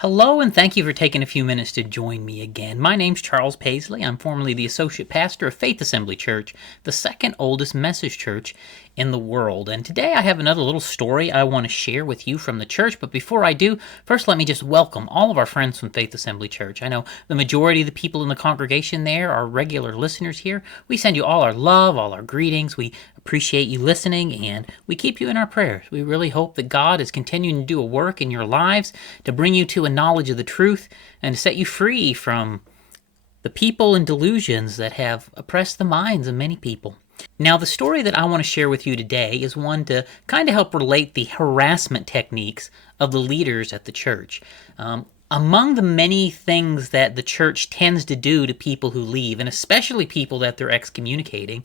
Hello, and thank you for taking a few minutes to join me again. My name's Charles Paisley. I'm formerly the Associate Pastor of Faith Assembly Church, the second oldest message church in the world. And today I have another little story I want to share with you from the church. But before I do, first let me just welcome all of our friends from Faith Assembly Church. I know the majority of the people in the congregation there are regular listeners here. We send you all our love, all our greetings. We appreciate you listening, and we keep you in our prayers. We really hope that God is continuing to do a work in your lives to bring you to a knowledge of the truth and to set you free from the people and delusions that have oppressed the minds of many people. Now, the story that I want to share with you today is one to kind of help relate the harassment techniques of the leaders at the church. Among the many things that the church tends to do to people who leave, and especially people that they're excommunicating,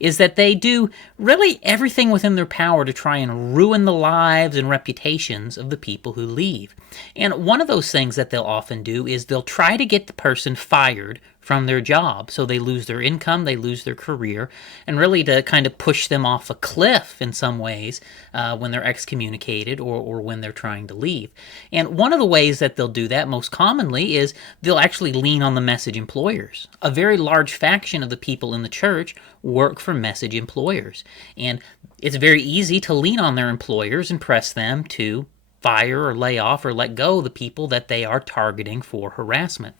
is that they do really everything within their power to try and ruin the lives and reputations of the people who leave. And one of those things that they'll often do is they'll try to get the person fired from their job, so they lose their income, they lose their career, and really to kind of push them off a cliff in some ways when they're excommunicated or when they're trying to leave. And one of the ways that they'll do that most commonly is they'll actually lean on the message employers. A very large faction of the people in the church work for message employers, and it's very easy to lean on their employers and press them to fire or lay off or let go the people that they are targeting for harassment.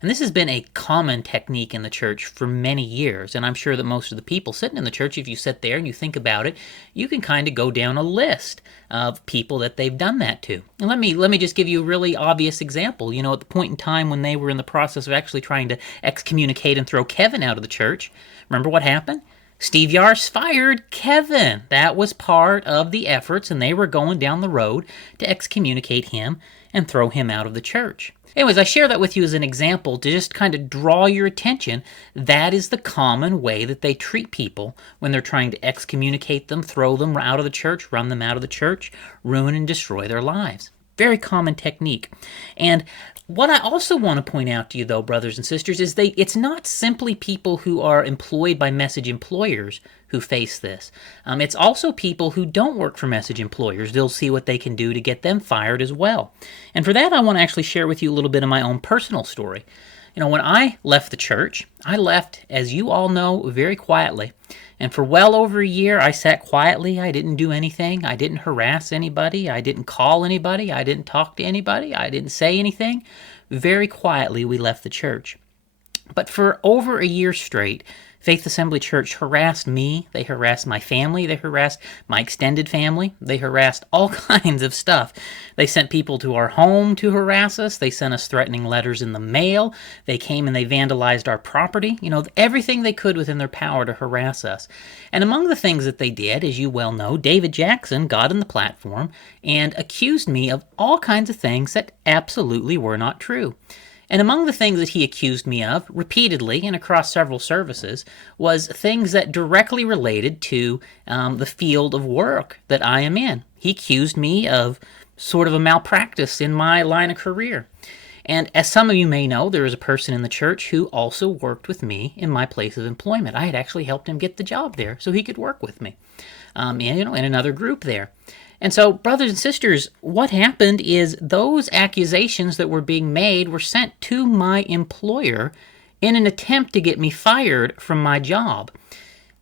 And this has been a common technique in the church for many years, and I'm sure that most of the people sitting in the church, if you sit there and you think about it, you can kind of go down a list of people that they've done that to. And let me just give you a really obvious example. You know, at the point in time when they were in the process of actually trying to excommunicate and throw Kevin out of the church, remember what happened? Steve Yars fired Kevin. That was part of the efforts, and they were going down the road to excommunicate him and throw him out of the church. Anyways, I share that with you as an example to just kind of draw your attention. That is the common way that they treat people when they're trying to excommunicate them, throw them out of the church, run them out of the church, ruin and destroy their lives. Very common technique. And what I also want to point out to you, though, brothers and sisters, is it's not simply people who are employed by message employers who face this. It's also people who don't work for message employers. They'll see what they can do to get them fired as well. And for that, I want to actually share with you a little bit of my own personal story. You know, when I left the church, I left, as you all know, very quietly. And for well over a year, I sat quietly. I didn't do anything. I didn't harass anybody. I didn't call anybody. I didn't talk to anybody. I didn't say anything. Very quietly, we left the church. But for over a year straight, Faith Assembly Church harassed me. They harassed my family. They harassed my extended family. They harassed all kinds of stuff. They sent people to our home to harass us. They sent us threatening letters in the mail. They came and they vandalized our property. You know, everything they could within their power to harass us. And among the things that they did, as you well know, David Jackson got on the platform and accused me of all kinds of things that absolutely were not true. And among the things that he accused me of, repeatedly and across several services, was things that directly related to the field of work that I am in. He accused me of sort of a malpractice in my line of career. And as some of you may know, there is a person in the church who also worked with me in my place of employment. I had actually helped him get the job there so he could work with me, in another group there. And so, brothers and sisters, what happened is those accusations that were being made were sent to my employer in an attempt to get me fired from my job.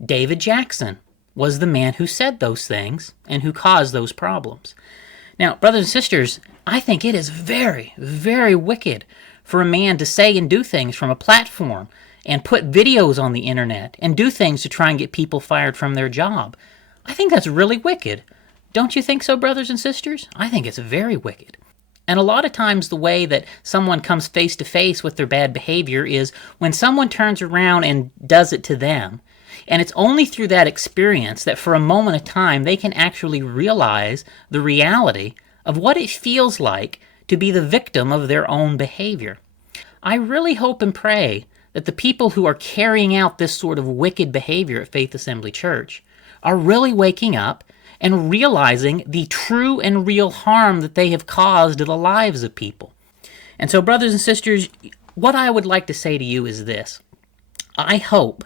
David Jackson was the man who said those things and who caused those problems. Now, brothers and sisters, I think it is very, very wicked for a man to say and do things from a platform and put videos on the internet and do things to try and get people fired from their job. I think that's really wicked. Don't you think so, brothers and sisters? I think it's very wicked. And a lot of times the way that someone comes face to face with their bad behavior is when someone turns around and does it to them. And it's only through that experience that for a moment of time they can actually realize the reality of what it feels like to be the victim of their own behavior. I really hope and pray that the people who are carrying out this sort of wicked behavior at Faith Assembly Church are really waking up and realizing the true and real harm that they have caused to the lives of people. And so, brothers and sisters, what I would like to say to you is this. I hope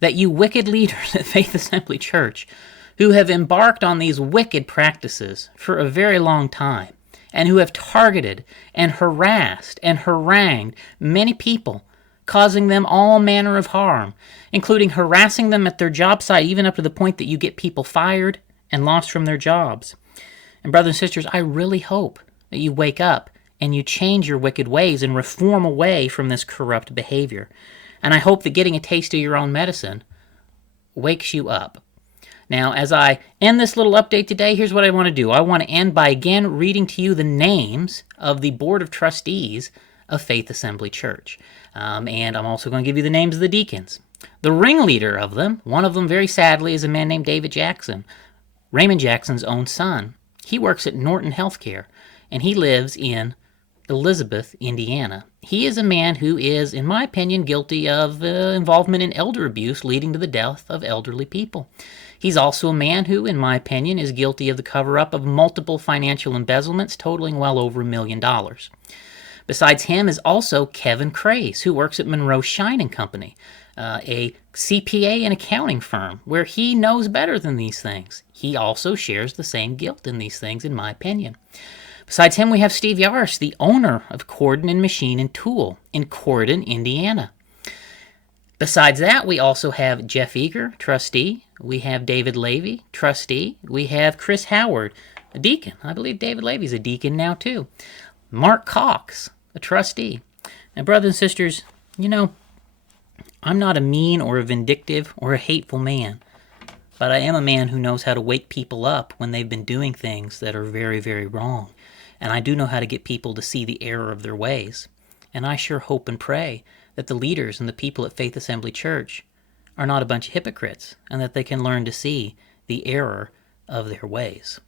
that you wicked leaders at Faith Assembly Church who have embarked on these wicked practices for a very long time and who have targeted and harassed and harangued many people, causing them all manner of harm, including harassing them at their job site, even up to the point that you get people fired and lost from their jobs. And brothers and sisters, I really hope that you wake up and you change your wicked ways and reform away from this corrupt behavior. And I hope that getting a taste of your own medicine wakes you up. Now, as I end this little update today, here's what I want to do. I want to end by again reading to you the names of the Board of Trustees of Faith Assembly Church. And I'm also going to give you the names of the deacons. The ringleader of them, one of them very sadly, is a man named David Jackson, Raymond Jackson's own son. He works at Norton Healthcare, and he lives in Elizabeth, Indiana. He is a man who is, in my opinion, guilty of involvement in elder abuse leading to the death of elderly people. He's also a man who, in my opinion, is guilty of the cover-up of multiple financial embezzlements totaling well over $1 million. Besides him is also Kevin Craze, who works at Monroe Shine & Company, a CPA and accounting firm, where he knows better than these things. He also shares the same guilt in these things, in my opinion. Besides him, we have Steve Yaris, the owner of Cordon and Machine and Tool in Cordon, Indiana. Besides that, we also have Jeff Eager, trustee. We have David Levy, trustee. We have Chris Howard, a deacon. I believe David Levy's a deacon now, too. Mark Cox, a trustee. And brothers and sisters, you know, I'm not a mean or a vindictive or a hateful man, but I am a man who knows how to wake people up when they've been doing things that are very, very wrong. And I do know how to get people to see the error of their ways. And I sure hope and pray that the leaders and the people at Faith Assembly Church are not a bunch of hypocrites, and that they can learn to see the error of their ways.